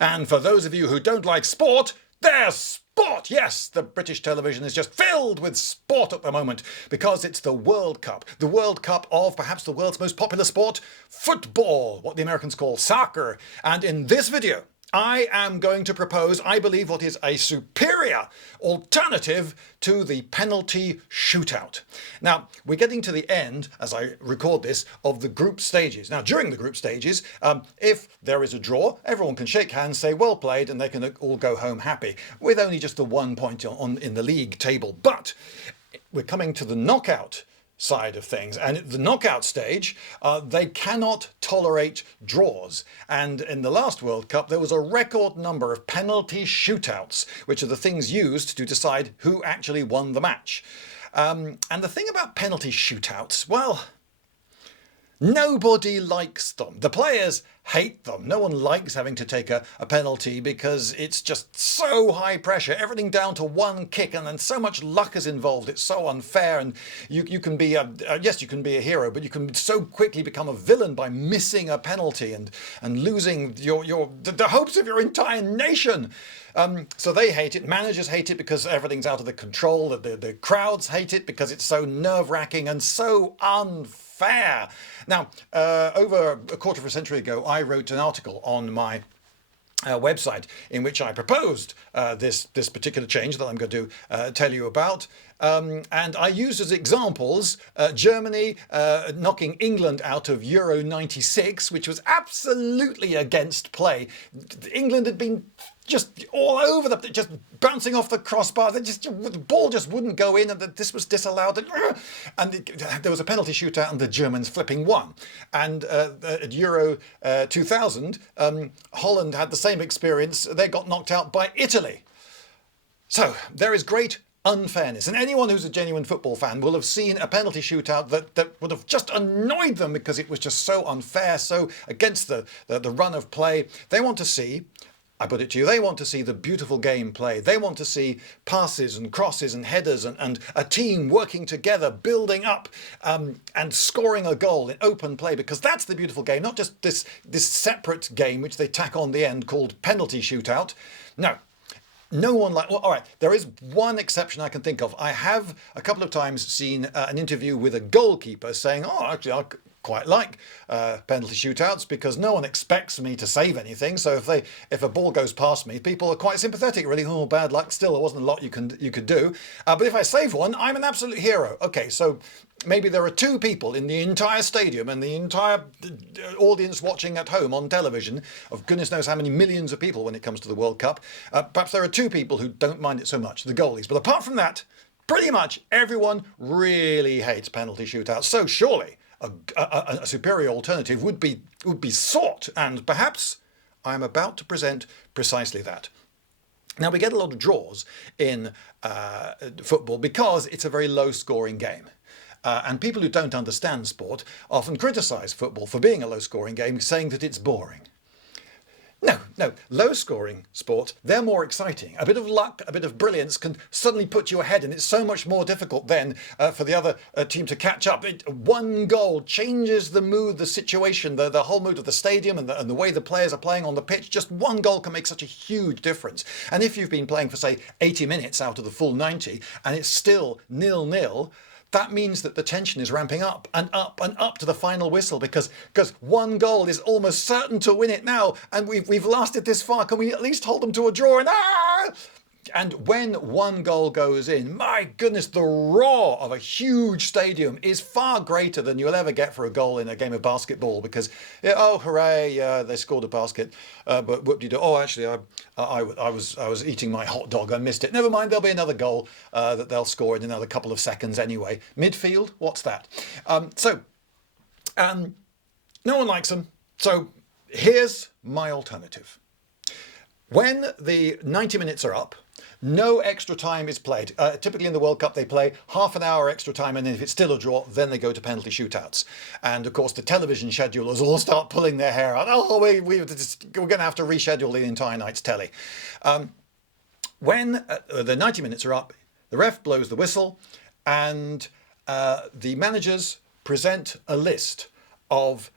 And for those of you who don't like sport, there's sport! Yes, the British television is just filled with sport at the moment because it's the World Cup. The World Cup of perhaps the world's most popular sport, football, what the Americans call soccer. And in this video, I am going to propose, I believe, what is a superior alternative to the penalty shootout. Now, we're getting to the end, as I record this, of the group stages. Now, during the group stages, if there is a draw, everyone can shake hands, say well played, and they can all go home happy, with only just the 1 point in the league table. But we're coming to the knockout side of things, and at the knockout stage they cannot tolerate draws, and in the last World Cup there was a record number of penalty shootouts, which are the things used to decide who actually won the match. And the thing about penalty shootouts, well, nobody likes them. The players hate them. No one likes having to take a penalty because it's just so high pressure, everything down to one kick, and then so much luck is involved. It's so unfair, and you can be yes, you can be a hero, but you can so quickly become a villain by missing a penalty and losing the hopes of your entire nation. So they hate it. Managers hate it because everything's out of the control. The crowds hate it because it's so nerve-wracking and so unfair. Now, over a quarter of a century ago, I wrote an article on my website in which I proposed this particular change that I'm going to tell you about. And I used as examples Germany knocking England out of Euro 96, which was absolutely against play. England had been just all over just bouncing off the crossbar. The ball just wouldn't go in, and this was disallowed. And there was a penalty shootout, and the Germans flipping won. And at Euro 2000, Holland had the same experience. They got knocked out by Italy. So there is great unfairness, and anyone who's a genuine football fan will have seen a penalty shootout that would have just annoyed them because it was just so unfair, so against the run of play. They want to see, I put it to you, they want to see the beautiful game play. They want to see passes and crosses and headers and a team working together, building up and scoring a goal in open play, because that's the beautiful game, not just this separate game which they tack on the end called penalty shootout. No one like, well, all right, there is one exception I can think of. I have a couple of times seen an interview with a goalkeeper saying, oh, actually, I quite like penalty shootouts because no one expects me to save anything. So if a ball goes past me, people are quite sympathetic, really. Oh, bad luck. Still, there wasn't a lot you could do. But if I save one, I'm an absolute hero. Okay, so maybe there are two people in the entire stadium and the entire audience watching at home on television, of goodness knows how many millions of people when it comes to the World Cup. Perhaps there are two people who don't mind it so much, the goalies. But apart from that, pretty much everyone really hates penalty shootouts. So surely a superior alternative would be sought, and perhaps I'm about to present precisely that. Now, we get a lot of draws in football because it's a very low-scoring game. And people who don't understand sport often criticise football for being a low-scoring game, saying that it's boring. No, low-scoring sports, they're more exciting. A bit of luck, a bit of brilliance can suddenly put you ahead, and it's so much more difficult then for the other team to catch up. One goal changes the mood, the situation, the whole mood of the stadium and the way the players are playing on the pitch. Just one goal can make such a huge difference. And if you've been playing for, say, 80 minutes out of the full 90, and it's still 0-0, that means that the tension is ramping up and up and up to the final whistle because one goal is almost certain to win it now, and we've lasted this far. Can we at least hold them to a draw? And when one goal goes in, my goodness, the roar of a huge stadium is far greater than you'll ever get for a goal in a game of basketball because, oh, hooray, yeah, they scored a basket, but whoop-de-doo. Oh, actually, I was eating my hot dog, I missed it. Never mind, there'll be another goal that they'll score in another couple of seconds anyway. Midfield, what's that? No one likes them, so here's my alternative. When the 90 minutes are up, no extra time is played. Typically in the World Cup they play half an hour extra time, and then if it's still a draw, then they go to penalty shootouts. And of course the television schedulers all start pulling their hair out. Oh, we're going to have to reschedule the entire night's telly. When the 90 minutes are up, the ref blows the whistle, and the managers present a list of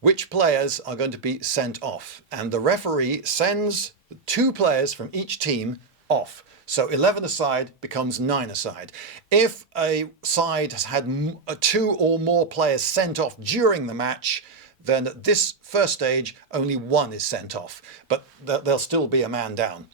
which players are going to be sent off. And the referee sends 2 players from each team off. So 11 aside becomes 9 aside. If a side has had 2 or more players sent off during the match, then at this first stage only 1 is sent off, but there'll still be a man down.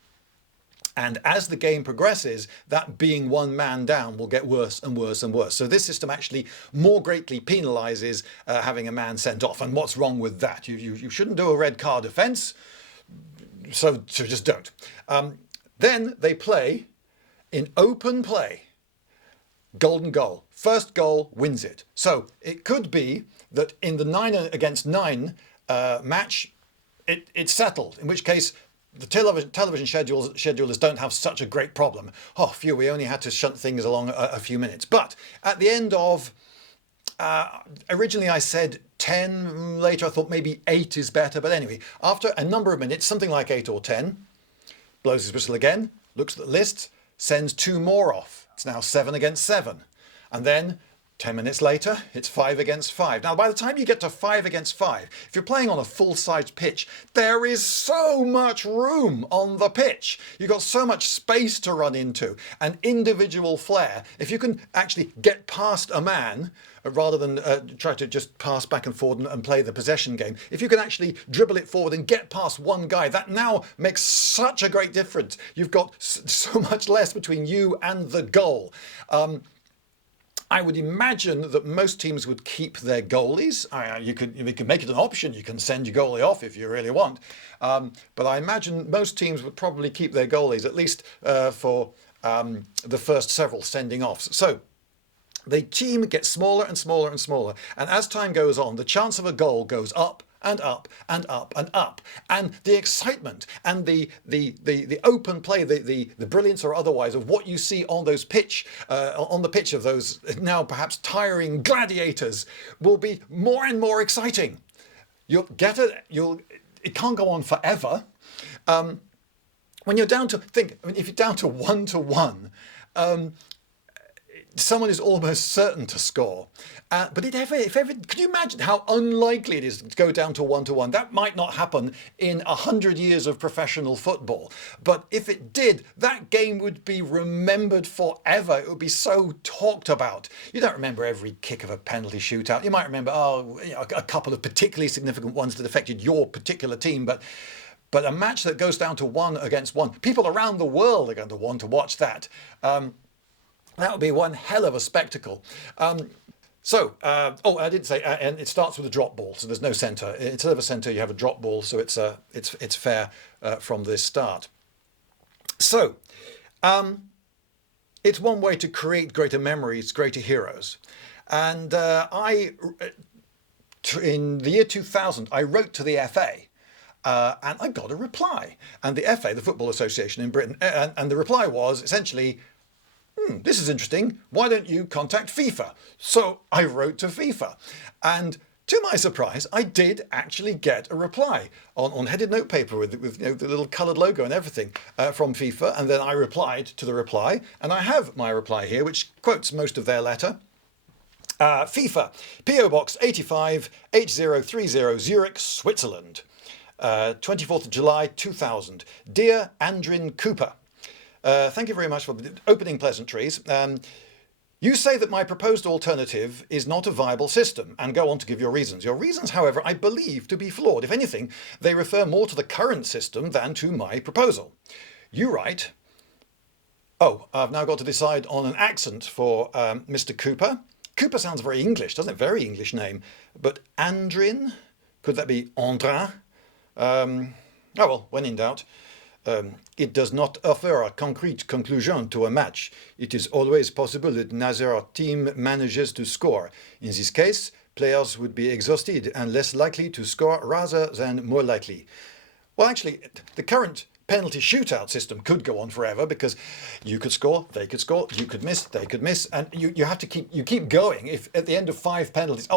And as the game progresses, that being 1 man down will get worse and worse and worse. So this system actually more greatly penalises having a man sent off. And what's wrong with that? You shouldn't do a red card offence, so just don't. Then they play in open play. Golden goal. First goal wins it. So it could be that in the 9 against 9 match, it's settled, in which case the television schedulers don't have such a great problem. Oh, phew, we only had to shunt things along a few minutes. But at the end of, originally I said 10, later I thought maybe 8 is better. But anyway, after a number of minutes, something like 8 or 10, blows his whistle again, looks at the list, sends 2 more off. It's now 7 against 7. And then 10 minutes later, it's 5 against 5. Now, by the time you get to 5 against 5, if you're playing on a full-size pitch, there is so much room on the pitch. You've got so much space to run into, and individual flair. If you can actually get past a man, rather than try to just pass back and forward and play the possession game, if you can actually dribble it forward and get past one guy, that now makes such a great difference. You've got so much less between you and the goal. I would imagine that most teams would keep their goalies. You could make it an option. You can send your goalie off if you really want. But I imagine most teams would probably keep their goalies, at least for the first several sending offs. So the team gets smaller and smaller and smaller. And as time goes on, the chance of a goal goes up and up and up and up. And the excitement and the open play, the brilliance or otherwise of what you see on those on the pitch of those now perhaps tiring gladiators will be more and more exciting. You'll get it. It can't go on forever. When you're down to if you're down to 1-1, someone is almost certain to score. But could you imagine how unlikely it is to go down to 1-1? That might not happen in 100 years of professional football. But if it did, that game would be remembered forever. It would be so talked about. You don't remember every kick of a penalty shootout. You might remember a couple of particularly significant ones that affected your particular team. But a match that goes down to 1 against 1, people around the world are going to want to watch that. That would be one hell of a spectacle. I didn't say, and it starts with a drop ball, so there's no centre. Instead of a centre, you have a drop ball, so it's fair from this start. So, it's one way to create greater memories, greater heroes. And in the year 2000, I wrote to the FA. And I got a reply. And the FA, the Football Association in Britain, and the reply was essentially, this is interesting. Why don't you contact FIFA? So I wrote to FIFA. And to my surprise, I did actually get a reply on headed notepaper with the little coloured logo and everything from FIFA. And then I replied to the reply. And I have my reply here, which quotes most of their letter. FIFA, PO Box 85 8030 Zurich, Switzerland. 24th of July 2000. Dear Andrin Cooper, thank you very much for the opening pleasantries. You say that my proposed alternative is not a viable system and go on to give your reasons. Your reasons, however, I believe to be flawed. If anything, they refer more to the current system than to my proposal. You write, I've now got to decide on an accent for Mr. Cooper. Cooper sounds very English, doesn't it? Very English name. But Andrin, could that be Andrin? When in doubt. It does not offer a concrete conclusion to a match. It is always possible that neither team manages to score. In this case, players would be exhausted and less likely to score rather than more likely. Well, actually, the current penalty shootout system could go on forever because you could score, they could score, you could miss, they could miss, and you have to keep going. If at the end of 5 penalties,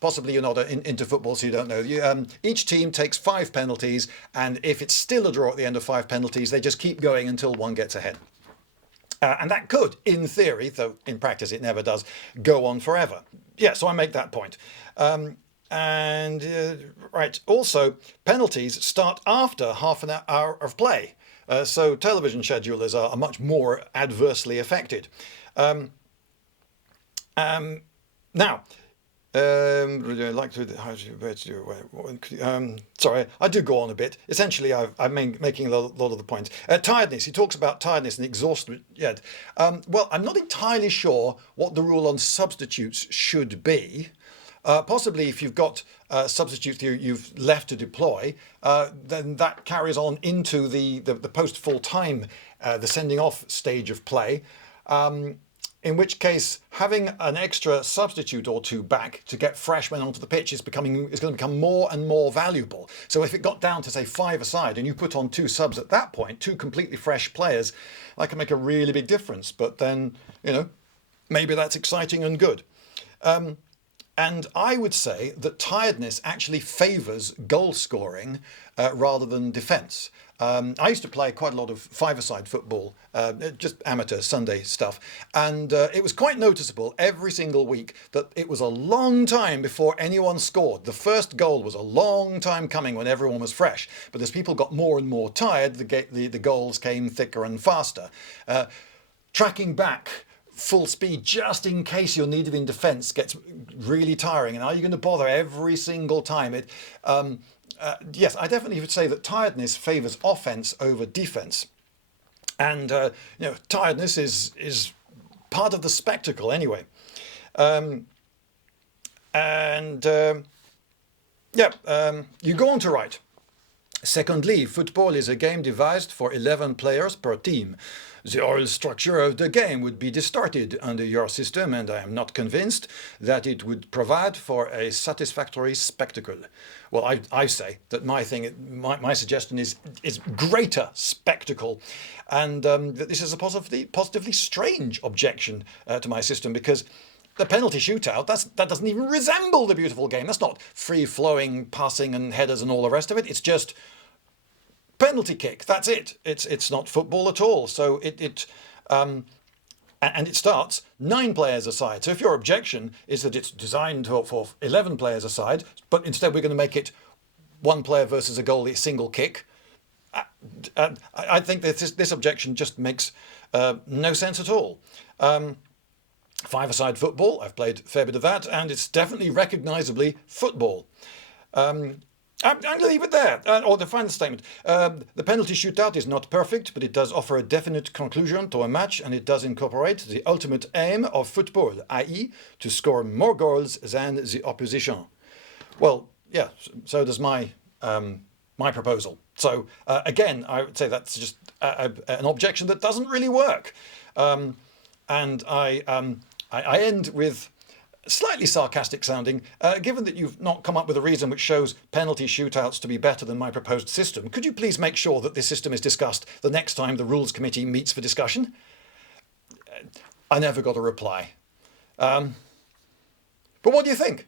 possibly you're not into football, so you don't know. Each team takes 5 penalties, and if it's still a draw at the end of 5 penalties, they just keep going until one gets ahead. And that could, in theory, though in practice it never does, go on forever. Yeah, so I make that point. And right, also penalties start after half an hour of play. So television schedulers are much more adversely affected. Um, Now, I'd like to. Sorry, I do go on a bit. Essentially, I'm making a lot of the points. Tiredness. He talks about tiredness and exhaustion. Yet, well, I'm not entirely sure what the rule on substitutes should be. Possibly, if you've got substitutes you've left to deploy, then that carries on into the post full time, the sending off stage of play. In which case, having an extra substitute or two back to get freshmen onto the pitch is going to become more and more valuable. So if it got down to say 5-a-side and you put on 2 subs at that point, 2 completely fresh players, that can make a really big difference. But then, maybe that's exciting and good. And I would say that tiredness actually favours goal scoring rather than defence. I used to play quite a lot of 5-a-side football, just amateur Sunday stuff, and it was quite noticeable every single week that it was a long time before anyone scored. The first goal was a long time coming when everyone was fresh, but as people got more and more tired, the goals came thicker and faster. Tracking back full speed just in case you're needed in defence gets really tiring, and are you going to bother every single time? Yes, I definitely would say that tiredness favours offence over defence, and tiredness is part of the spectacle anyway. You go on to write. Secondly, football is a game devised for 11 players per team. The whole structure of the game would be distorted under your system, and I am not convinced that it would provide for a satisfactory spectacle. Well, I say that my suggestion is greater spectacle, and that this is a positively strange objection to my system, because the penalty shootout, that doesn't even resemble the beautiful game. That's not free-flowing passing and headers and all the rest of it. It's just penalty kick. That's it. It's not football at all. So it starts 9 players aside. So if your objection is that it's designed for 11 players aside, but instead we're going to make it 1 player versus a goalie single kick, I think that this objection just makes no sense at all. 5-a-side football, I've played a fair bit of that, and it's definitely recognisably football. I'm going to leave it there. Or the final statement. The penalty shootout is not perfect, but it does offer a definite conclusion to a match, and it does incorporate the ultimate aim of football, i.e. to score more goals than the opposition. Well, yeah, so does my proposal. So again, I would say that's just an objection that doesn't really work. And I end with slightly sarcastic sounding. Given that you've not come up with a reason which shows penalty shootouts to be better than my proposed system, could you please make sure that this system is discussed the next time the Rules Committee meets for discussion? I never got a reply. But what do you think?